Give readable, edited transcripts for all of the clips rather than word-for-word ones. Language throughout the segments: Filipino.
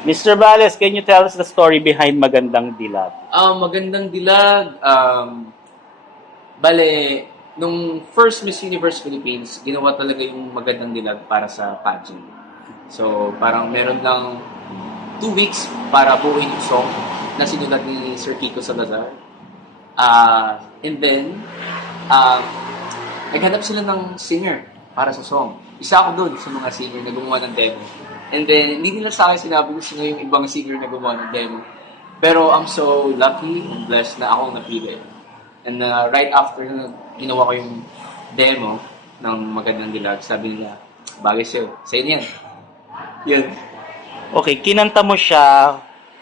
Mr. Bales, can you tell us the story behind Magandang Dilag? Magandang dilag. Bale, nung first Miss Universe Philippines, ginawa talaga yung magandang dilag para sa pageant. So, parang meron lang 2 weeks para buuin yung song na sinulat ni Sir Kiko Salazar. And then, uh, naghanap sila ng singer para sa song. Isa ako doon sa mga singer na gumawa ng demo. And then, hindi nila sa akin sinabi kung sino yung ibang singer na gumawa ng demo. Pero I'm so lucky and blessed na ako napili. And right after na ginawa ko yung demo ng Magandang Dilag, sabi nila, bagay sa'yo yan. Yun. Okay, kinanta mo siya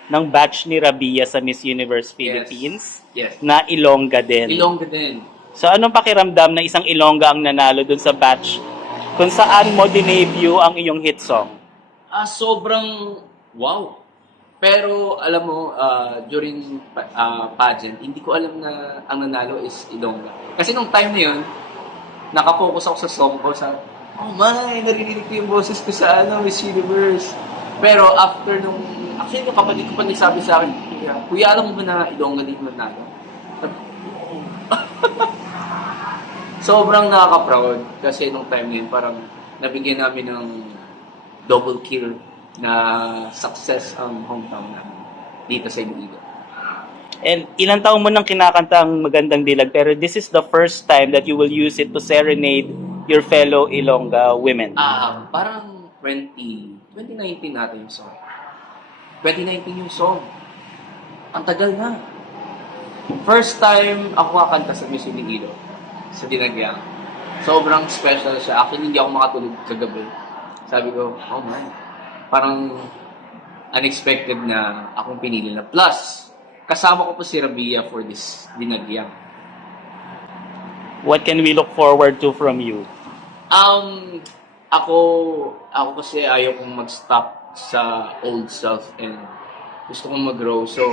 ng batch ni Rabia sa Miss Universe Philippines Yes. na Ilongga din. Ilongga din. So anong pakiramdam na isang Ilongga ang nanalo dun sa batch kung saan mo dinebut ang iyong hit song? Sobrang wow. Pero alam mo, during pageant, hindi ko alam na ang nanalo is Ilongga. Kasi nung time na yun, nakapokus ako sa song ko sa, oh my, naririnig ko yung boses ko sa Miss Universe. Pero after nung, actually yung kapatid ko pa nagsabi sa akin, Kuya, alam mo ba na Ilongga din nanalo? Sobrang nakaka-proud kasi nung time yun, parang nabigyan namin ng double kill na success ang hometown namin dito sa Iloilo. And ilang taon mo nang kinakanta ang Magandang Dilag pero this is the first time that you will use it to serenade your fellow Ilongga women. Parang 2019 natin yung song. 2019 yung song. Ang tagal na. First time ako kakanta sa Miss Iloilo, sa Dinagyang. Sobrang special siya. Actually, hindi ako makatulog kagabi. Sabi ko, oh man, parang unexpected na akong pinili na. Plus, kasama ko po si Rabia for this Dinagyang. What can we look forward to from you? Ako kasi ayaw kong mag-stop sa old self and gusto kong mag-grow. So,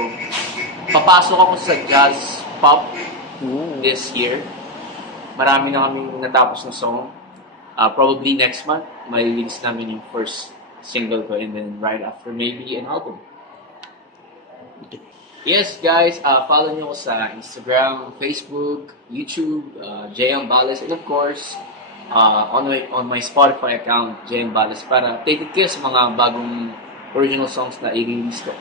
papasok ako sa jazz pop this year. Marami na kaming natapos na song. Probably next month, may-release namin yung first single ko and then right after maybe an album. Yes, guys, follow nyo ako sa Instagram, Facebook, YouTube, JM Bales, and of course, on my Spotify account, JM Bales, para updated kayo sa mga bagong original songs na i-release ko.